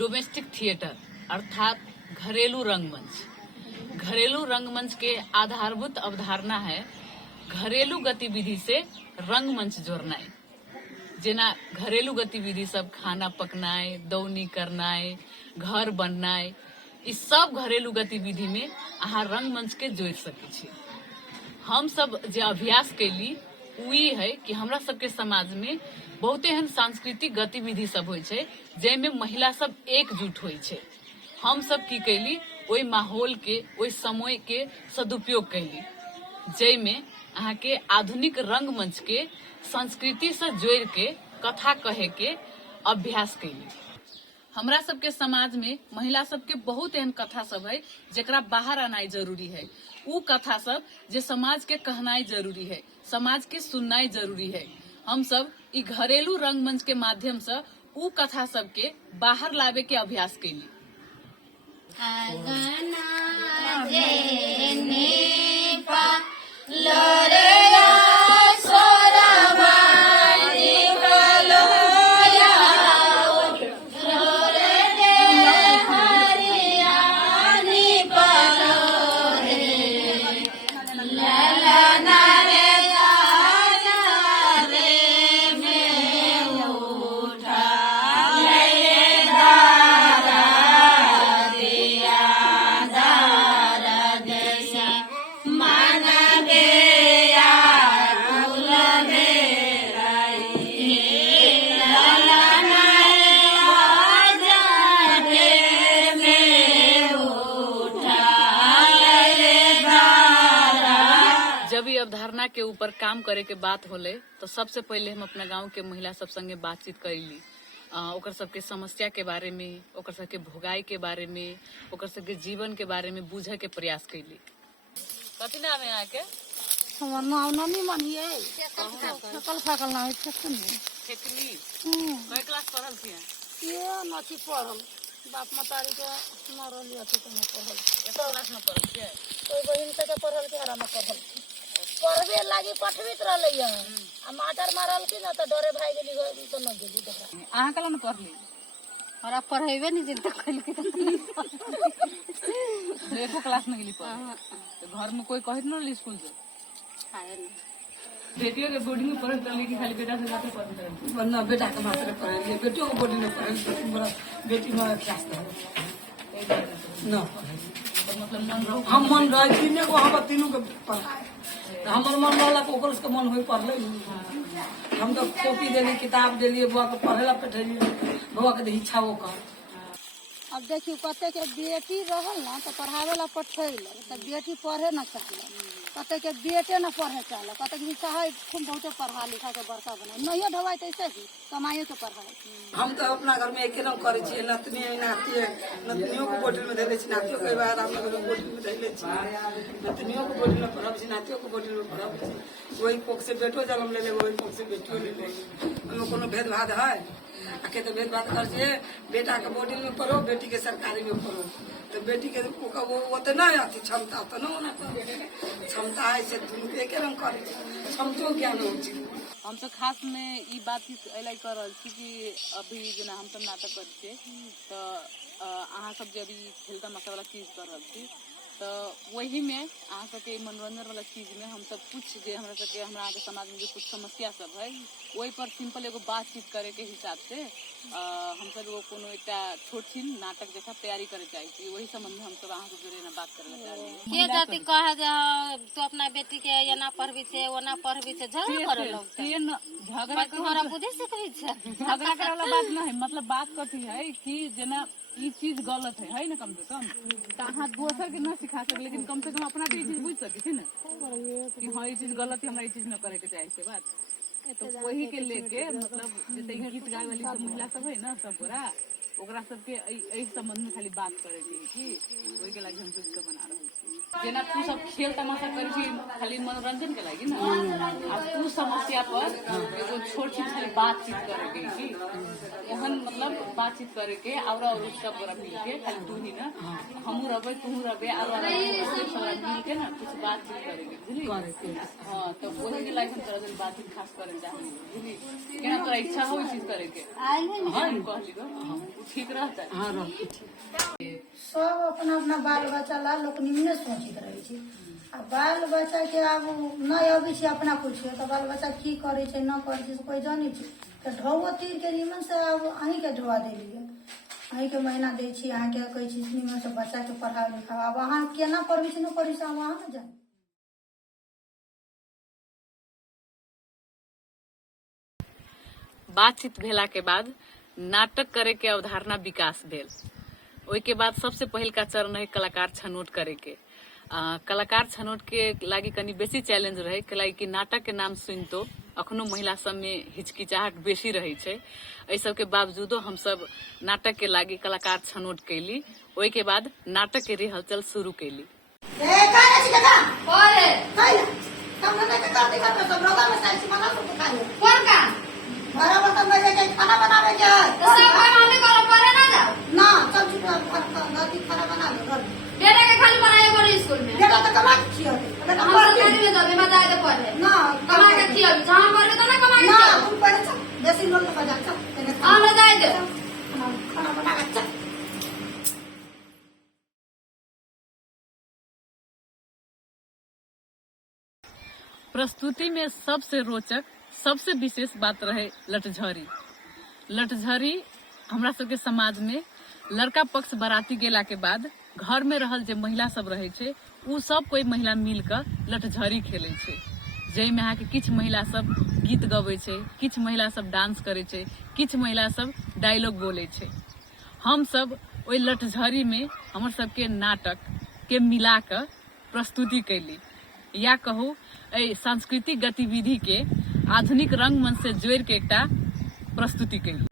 Domestic theatre अर्थात घरेलू रंगमंच। घरेलू रंगमंच के आधारभूत अवधारणा है घरेलू गतिविधि से रंगमंच जोड़नाय। जेना घरेलू गतिविधि सब खाना पकनाय, दौनी करनाय, घर बननाय, ई सब घरेलू गतिविधि में अहाँ रंगमंच के जोड़ सकै छी। हम सब जे अभ्यास कैली उही है कि हमरा सबके समाज में बहुते एहन सांस्कृतिक गतिविधि सब होइ छै जैमे महिला सब एकजुट होइ छै। हम सब की कैली ओई माहौल के ओई समय के सदुपयोग कैली जैमे अहाँ के आधुनिक रंगमंच के संस्कृति से जोड़ के कथा कहे के अभ्यास कैली। हमरा सबके समाज में महिला सबके बहुत एहन कथा सब है जेकरा बाहर आनाय जरूरी है। उ कथा सब जे समाज के कहनाय जरूरी है, समाज के सुननाय जरूरी है। हम सब ई घरेलू रंगमंच के माध्यम से उ कथा सब के बाहर लावे के अभ्यास कैली। जब ये अवधारणा के ऊपर काम करे के बात होले तो सबसे पहले हम अपना गांव के महिला सब संगे बातचीत कैली। ओकर सबके समस्या के बारे में, ओकर सबके भोगाई के बारे में, ओकर सबके जीवन के बारे में बूझे के प्रयास कैली। कथी नाम है आके? हमर नाम ननी मानिए सकल फाकल नाम फेकनी फेकली। कई क्लास पढ़ल थी? ये नथी पढ़ल, बाप मतारी के मरल अथी के न पढ़ल। एक क्लास में पढ़ल थी? कोई बहिन के पढ़ल के हरा न पढ़ल। पढ़बे लागी पठवित रहले आ मास्टर मारल की न त डरे भाई गेली गई तो न गेली देखा। अहाँ कला न पढ़ली? हमरा पढ़ेबे नहीं जिन तक कइली। एको क्लास में गेली पढ़। तो घर में कोई कहत न स्कूल से? खाए न। बेटियों के बोर्डिंग में पढ़ल तली कि खाली बेटा से जाते पढ़ल? वरना बेटा के मास्टर पढ़े, बेटियों को बोर्डिंग में पढ़े, बेटी में क्लास न मतलब मन रहो हम मन रहे तीनों को, हम तीनों के पढ़ाए। हमार मन रहला तो ओकर उसके मन हो पढ़ले। हम तो कॉपी देली, किताब देली, बुआ के पढ़ेला बैठेली, बुआ के इच्छा वो कर। अब देखियो कते के बेटी रहल ना तो पढ़ावे ला पठैल, तो बेटी पढ़े न चाहले। कते के बेटे न पढ़े चाहले, कते के चाहे खूब बहुते पढ़ा लिखा के बड़का बने, नहीं ढवाई तो ऐसे ही कमाइए के पढ़ाई। हम तो अपना घर में एके रंग करे छियै, नतनी नाती नतनियों को बोर्डिंग में देले छी, नातियों के बाद हम लोग बोर्डिंग में देले छी, नतनियों को बोर्डिंग में पढ़ब छी, नातियों को बोर्डिंग में पढ़ब छी। वही कोख से बेटो जन्म ले ले, वही कोख से बेटियो ले ले। उनमें कोनो भेदभाव है? आके तो भेदभाव कर छियै, बेटा के बोर्डिंग में पढ़ो, बेटी के सरकारी में पढ़ो। तो बेटी के वो तो नहीं आती क्षमता, तो ना क्षमता है से दुनू के एके रंग करे, क्षमतो ज्ञान हो छी। हम तो खास में ई बात एलै कर रहल छी कि अभी जेना हम सब नाटक करै छियै तो अहाँ सब जे अभी खेल तमाशा वाला चीज कर रहल छी तो वही में अहाँ सबके मनोरंजन वाला चीज में हम सब कुछ जे हमरा सबके हमरा के समाज में जो कुछ समस्या सब है वही पर सिंपल एगो बातचीत करे के हिसाब से हम सब एगो कोनो एकटा छोट छिन नाटक जैसा तैयारी करे चाहे छी। वही संबंध में हम सब अहाँ से जोड़े ना बात करे चाहे। के जाति कहे जे तू अपना बेटी के ये ना पढ़बी छे वो ना पढ़बी छे, झगड़ा करे लोग झगड़ा तोहरा बुद्धि सिखबी छे। झगड़ा करे वाला बात नहीं, मतलब बात कथी है कि जेना ई चीज गलत है ना, कम से कम तो अहाँ दोसर के न सिखा सके, लेकिन कम से कम अपना तो ये चीज बुझ सके थी ना कि हाँ ये चीज गलत है, हमरा ये चीज न करे के चाहे से बात। तो वही के लेके मतलब जैसे गीत गाय वाली सब महिला सब है ना, सब ओकरा सबके संबंध में खाली बात करे के कि वही के लागे हम सब बना रहे। जेना तू सब खेल तमाशा करे छी खाली मनोरंजन के लागी ना आ तू समस्या पर एगो छोट छोट खाली बातचीत करे के की एहन मतलब बातचीत करे के और सब पूरा मिल के खाली तू ही ना हमू रहबे तू रहबे और सब मिल के ना कुछ बातचीत करे के बुझली हां तो ओहे के लायक तरह से बातचीत खास करे चाहिए बुझली केना तोरा इच्छा हो चीज करे के हां कहली गो ठीक रहता है हां रह सब अपना अपना बाल बच्चा ला लोग निम्ने सोचित रहे छै आ बाल बच्चा के आब नहीं अबै छै अपना कुछ तो बाल बच्चा की करे छै न करे छै कोई जाने छै तो ढौओ तीर के निमन से अब अहीं के ढुआ देलिए अहीं के महीना दे छी अहाँ के कहै छी निमन से बच्चा के पढ़ा लिखा अब अहाँ केना पढ़बै छी न पढ़ै छै अहाँ न जाने। बातचीत भेला के बाद नाटक करे के अवधारणा विकास भेल। ओई के बाद सबसे पहिल का चरण है कलाकार छनौट करे के। कलाकार छनौट के लागी कनी बेसी चैलेंज रहे कैलाकि कि नाटक के नाम सुनतो अखनो महिला सब में हिचकिचाहट बेसी रहे छै। एहि सब के बावजूदो हम सब नाटक के लागी कलाकार छनौट कैली। ओई के बाद नाटक के रिहर्सल शुरू कैली। खाना बनावे के है तो सब कोई मम्मी करे पड़े ना जाओ ना सब गलती खाना बना दे घर बेटा के खाली बनाए पड़े स्कूल में बेटा तो कमा के खियो बेटा हम सरकारी में जाबे मजा आए तो पढ़े ना कमा के खियो जहां पढ़े तो ना कमा के ना तुम पढ़े चल बेसी लोग के बजा चल हां मजा आए दे खाना बना के चल। प्रस्तुति में सबसे रोचक सबसे विशेष बात रहे लठझरी। लठझरी हमरा सबके समाज में लड़का पक्ष बाराती गेला के बाद घर में रहल जे महिला सब रहे छै उ सब कोई महिला मिल कर लठझरी खेले छै जय में अहाँ के किछ महिला सब गीत गबै छै किछ महिला सब डांस करे छै किछ महिला सब डायलॉग बोले छै। हम सब ओई लठझरी में हमर सबके नाटक के मिला कर प्रस्तुति कैली या कहू ए सांस्कृतिक गतिविधि के आधुनिक रंगमंच से जोड़ के एकटा प्रस्तुति कैली।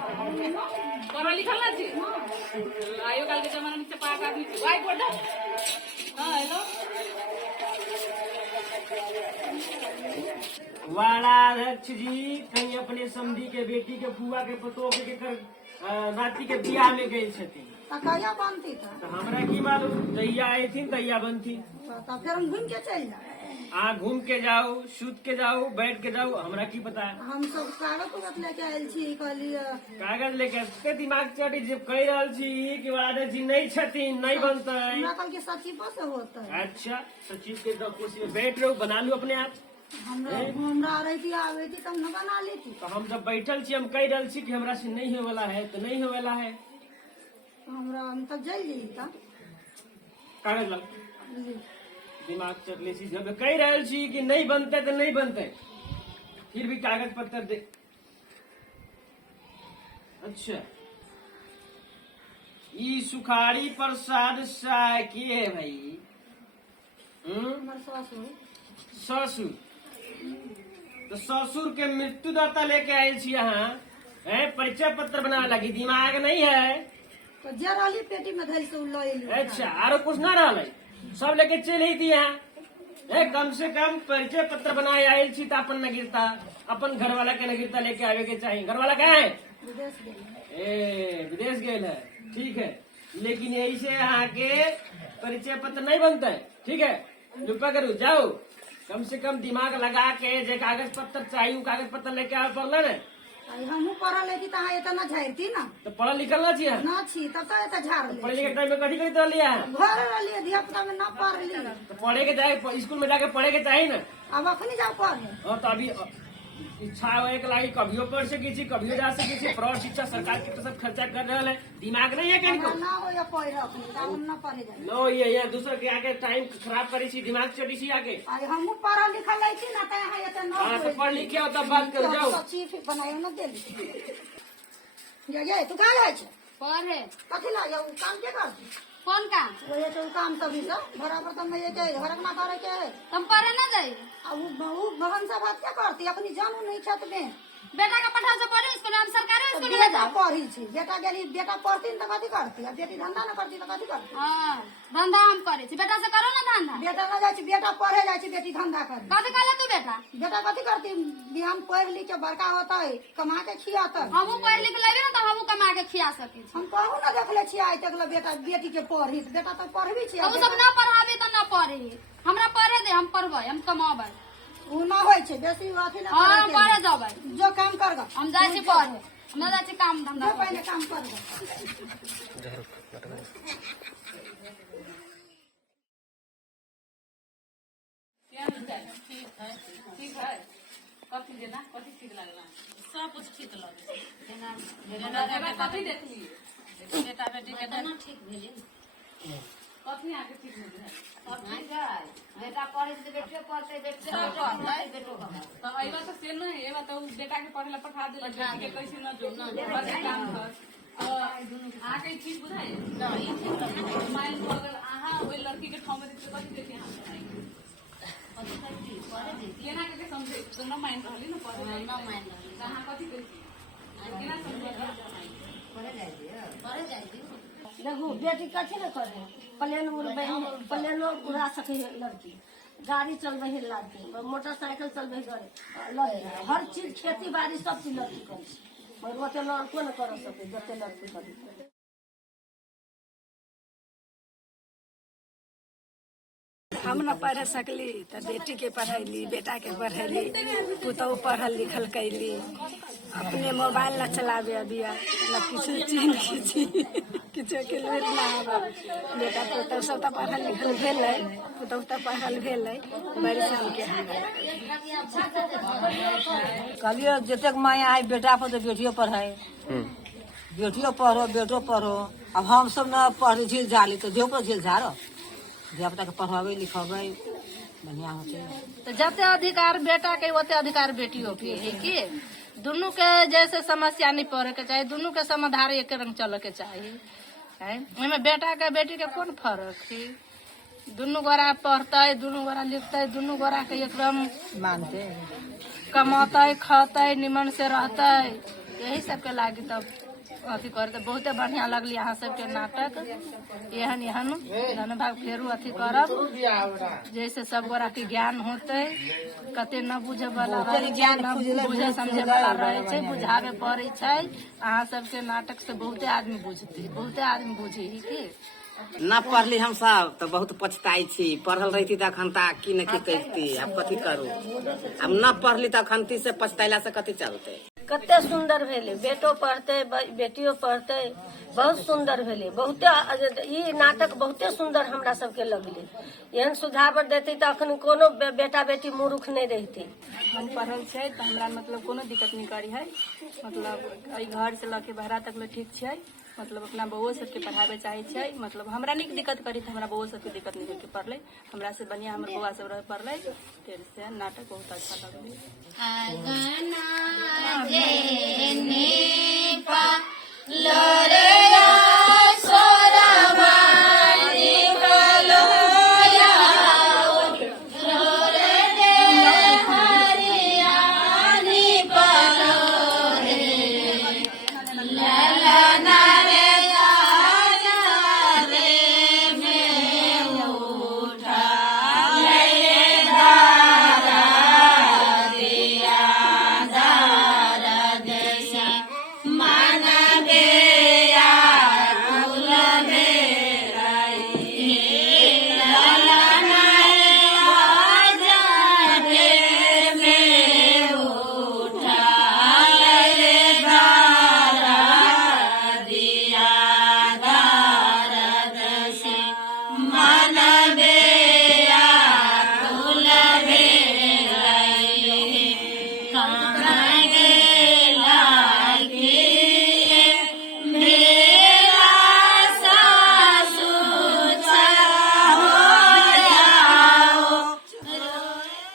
पढ़ा लिखल ना छी आयो काल के जमाना में चपाक आदमी वाई बोर्ड हां हेलो वाराध्यक्ष जी कहीं अपने समधी के बेटी के फुआ के पतोह के नाती के बियाह में गई छथिन कहिया बनती था तो हमरा की मालूम जहिया आई थी तहिया बनती तो फिर हम घूम के चल जाए आ घूम के जाओ, सूत के जाओ, बैठ के जाओ, हमरा की पता है। हम सब कागज उगज लेके आयल छी, कहलिए कागज लेके ते दिमाग चटी जे कह रहल छी कि वादा जी नहीं छथिन, नहीं बनते। हमरा कल के सचिव से होता है। अच्छा, सचिव के कुर्सी में बैठ रहो, बना लो अपने आप। हमरा रही आवे थी तब न बना लेती। तो हम जब बैठल छी, हम कह रहल छी कि हमरा से नहीं हो वाला है, तो नहीं हो वाला है। हमरा हम तब जल जाई था। कागज ला, दिमाग चटले छी, जब कह रहल छी कि नहीं बनते तो नहीं बनते, फिर भी कागज पत्तर दे। अच्छा, ई सुखाड़ी प्रसाद साय के है भाई? हमर ससुर ससुर, तो ससुर के मृत्युदाता लेके आयल छी यहाँ, परिचय पत्र बना लगी, दिमाग नहीं है। तो जे रहली पेटी में धैल से उ लए एली। अच्छा, आरो कुछ ना रहा, सब लेके चल ही थी यहाँ। कम से कम परिचय पत्र बनाए आयल छी तो अपन न गिरता, अपन घर वाला के न गिरता लेके आवे के चाहिए। घर वाला क्या है? विदेश गेल। विदेश गेल है, ठीक है, लेकिन यही से यहाँ के परिचय पत्र नहीं बनता है, ठीक है। रुपा करू जाओ, कम से कम दिमाग लगा के जे कागज पत्र चाहिए वो कागज पत्र लेके आवे पड़ल न। हमहू पढ़ल लेती तो इतना झाड़ती ना। तो पढ़ल लिखल ना चाहिए ना छी तब तो इतना झाड़ ली। पढ़े लिखे टाइम में कथी करते रहलिए? घर रहलिए धिया पुता में ना पढ़ ली। तो पढ़े के जाए, स्कूल में जाके पढ़े के चाहिए ना। अब अखनी जाओ पढ़े। और तो अभी इच्छा होए के लागी कभियो पढ़ सकी छी, कभियो जा सकी छी। प्रौढ़ शिक्षा सरकार की तरफ खर्चा कर रहा है, दिमाग नहीं है कहीं ना हो या पढ़े अखनी हम ना पढ़े जाए। नो ये दूसरे के आगे टाइम खराब करी छी, दिमाग चटी छी आगे। हमहू पढ़ल लिखल लेती ना तो यहाँ इतना ना हाँ, तो पढ़ लिखे हो तब बात करो, जाओ। चीफ बनाए ना दे ये तू क्या गए छे? पढ़े कथी ला जाऊ काम के करती? कौन काम? वो ये तो काम तभी तो बराबर तो मैं ये के हरक ना करे के है। तुम पढ़े ना जाई? अब वो भवन से बात क्या करती? अपनी जानू नहीं छत में बेटा का पढ़ा से पढ़े, स्कूल में सरकारी स्कूल में बेटा जाओ। पढ़ी छी, बेटा गेली, बेटा पढ़ती तो कथी करती? अब बेटी धंधा ना करती तो कथी करती? हाँ, धंधा हम करे छी, बेटा से करो ना धंधा। बेटा ना जाए, बेटा पढ़े जाए, बेटी धंधा करे। कथी कहले तू बेटा? बेटा कथी करती? बिहान पढ़ लिख के बड़का होता है, कमा के खियाता है। हमू पढ़ लिख लेबे ना तो हमू कमा के खिया सके छी। हम कहूँ ना देखले छी आज तक बेटा बेटी के पढ़ी, बेटा तो पढ़बी छी। हम सब ना पढ़ाबे तो ना पढ़े, हमरा पढ़े दे, हम पढ़बे, हम कमाबे। उ ना होय छे बेसी अथी ना हाँ, हम करे पढ़े के। जाबे, जो काम कर गा हम जाए छी पढ़े, हम ना जाए छी काम धंधा जो करे। पहले काम कर गा। ठीक है, कथी देना, कथी ठीक लगला? सब कुछ ठीक लगे। कथी देखली? बेटा बेटी के ना ठीक भेले। कथी आके ठीक नहीं है? बेटा पढ़े से बेटियो पढ़ते, बेटियो पढ़ते, तो अइबा तो से नहीं, एबा तो बेटा के पढ़े ला पठा दे, बेटी के कैसे ना जो घर के काम कर। आके चीज बुझाए ना, ई ठीक लगे। माइंड को अगर आहा ओइ लड़की के ठाव में तो कथी देखे हां पढ़ाई कथी करती पढ़े दे केना के समझे तो ना माइंड रहली ना पढ़े ना माइंड रहली कहां कथी करती केना समझे पढ़े जाए देखो बेटी कथी ना करे, प्लेन उड़बे, प्लेनो उड़ा सके है लड़की, गाड़ी चलबे है लड़की, मोटरसाइकिल चलबे है लड़की, हर चीज खेती बाड़ी सब चीज लड़की करे, मगर ओते लड़को न कर सके जते लड़की करे। हम न पढ़ सकली तो बेटी के पढ़ैली, बेटा के पढ़ैली, पुतहु पढ़ल लिखल कैली, अपने मोबाइल न चलावे अभी न किसी चीज किछो के लुरि ना आवा। बेटा पुतहु सब तो पढ़ल लिखल भेलै, पुतहु तो पढ़ल भेलै, बड़ी शाम के कहलिए जतेक माया है बेटा पर तो बेटियो पढ़ाए, बेटियो पढ़ो बेटो पढ़ो। अब हम सब न पढ़े झील झाली तो जो पर झील झाड़ो, धियापुता के पढ़ाबे लिखाबे बढ़िया होते। तो जते अधिकार बेटा के ओते अधिकार बेटियों के है कि दुनू के जैसे समस्या नहीं पड़े के चाहिए, दुनू के समाधान एक रंग चले के चाहिए। में बेटा के बेटी के कौन फर्क है? दुनू गोरा पढ़ते, दुनू गोरा लिखते, दुनू गोरा के एकदम मानते कमाते खाते निमन से रहते, यही सबके लागी तब अथी करते। बहुते बढ़िया लगली अहाँ सबके नाटक, एहन एहन धन्यवाद फेरू अथी करब, जैसे सब गोरा के ज्ञान होते, कते न बुझे वाला रहे छै, न बुझे समझे वाला रहे छै, बुझावे पड़े छै। अहाँ सबके नाटक से बहुते आदमी बुझते, बहुते आदमी बुझे ही कि न पढ़ली हम सब तो बहुत पछताई छी। पढ़ल रहती तो अखन तक की न की कहती, अब कथी करू। अब न पढ़ली तो अखनती से पछताइला से कथी चलते। कते सुंदर भेले, बेटो पढ़ते बेटियो पढ़ते, बहुत सुंदर भेले। बहुते ई नाटक बहुते सुंदर हमरा सबके लगले। एहन सुझाव देती तो अखन कोनो बेटा बेटी मूर्ख नहीं रहती। हम पढ़ल छै तो हमरा मतलब कोनो दिक्कत नहीं करी है। मतलब एहि घर से लके बहरा तक ले ठीक छै। मतलब अपना बउओ सबके पढ़ावे चाहे छै। मतलब हमरा नहीं दिक्कत करी तो हमरा बउओ सबके दिक्कत नहीं करके पढ़ले। हमरा से बढ़िया हमर बउआ सब रह पढ़ले। फिर से नाटक बहुत अच्छा लगले।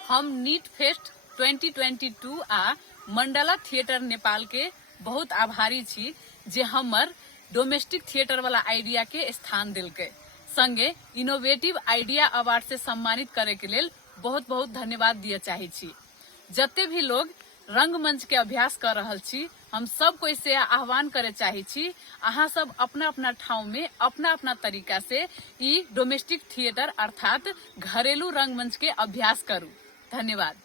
हम नीट फेस्ट 2022 आ मंडला थिएटर नेपाल के बहुत आभारी छी जे हमर डोमेस्टिक थिएटर वाला आइडिया के स्थान दिलके। संगे इनोवेटिव आइडिया अवार्ड से सम्मानित करे के लेल बहुत बहुत धन्यवाद दिए चाहे छी। जते भी लोग रंगमंच के अभ्यास कर रहल छी, हम सब कोई से आह्वान करे चाहे छी, अहाँ सब अपना अपना ठाव में अपना अपना तरीका से ई डोमेस्टिक थिएटर अर्थात घरेलू रंगमंच के अभ्यास करू। धन्यवाद।